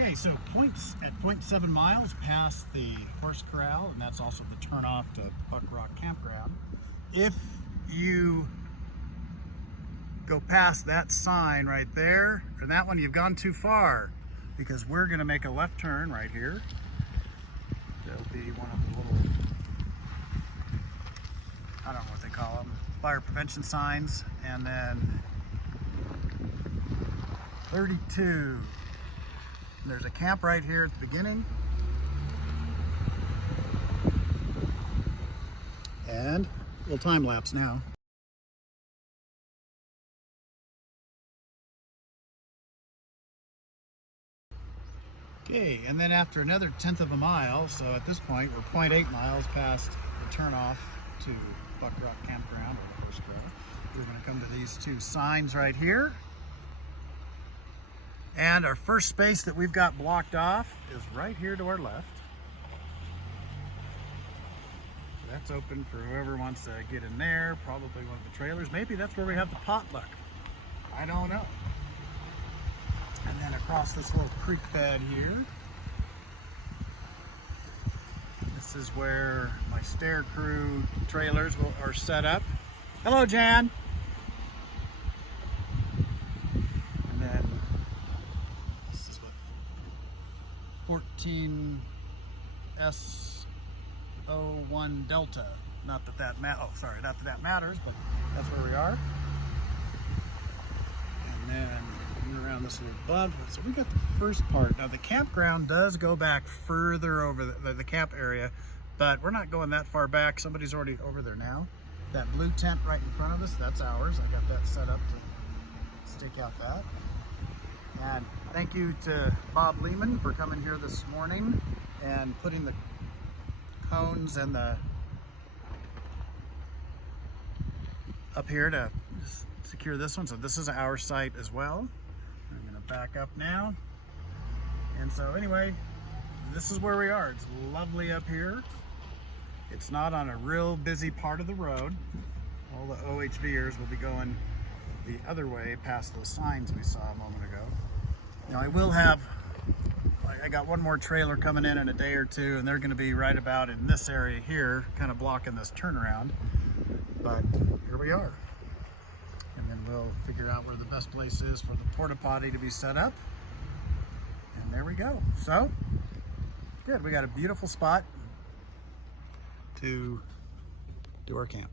Okay, so points at 0.7 miles past the horse corral, and that's also the turnoff to Buck Rock Campground. If you go past that sign right there, or that one, you've gone too far, because we're going to make a left turn right here. There'll be one of the little, I don't know what they call them, fire prevention signs, and then 32. There's a camp right here at the beginning. And we'll time lapse now. Okay, and then after another 1/10 of a mile, so at this point we're 0.8 miles past the turnoff to Buck Rock Campground, or the horse corral. We're going to come to these two signs right here. And our first space that we've got blocked off is right here to our left. That's open for whoever wants to get in there, probably one of the trailers. Maybe that's where we have the potluck. I don't know. And then across this little creek bed here, this is where my Stair Crew trailers are set up. Hello, Jan. And then this is what 14S01 Delta. Not that that matters, but that's where we are. And then around this little bump. So we got the first part. Now the campground does go back further over the camp area, but we're not going that far back. Somebody's already over there now. That blue tent right in front of us, that's ours. I got that set up to stake out that. And thank you to Bob Lehman for coming here this morning and putting the cones and the up here to secure this one. So this is our site as well. I'm going to back up now. And so anyway, this is where we are. It's lovely up here. It's not on a real busy part of the road. All the OHVers will be going the other way past those signs we saw a moment ago. Now I will have, I got one more trailer coming in a day or two, and they're going to be right about in this area here, kind of blocking this turnaround. But here we are. And then we'll figure out where the best place is for the porta potty to be set up. And there we go. So, good. We got a beautiful spot to do our camp.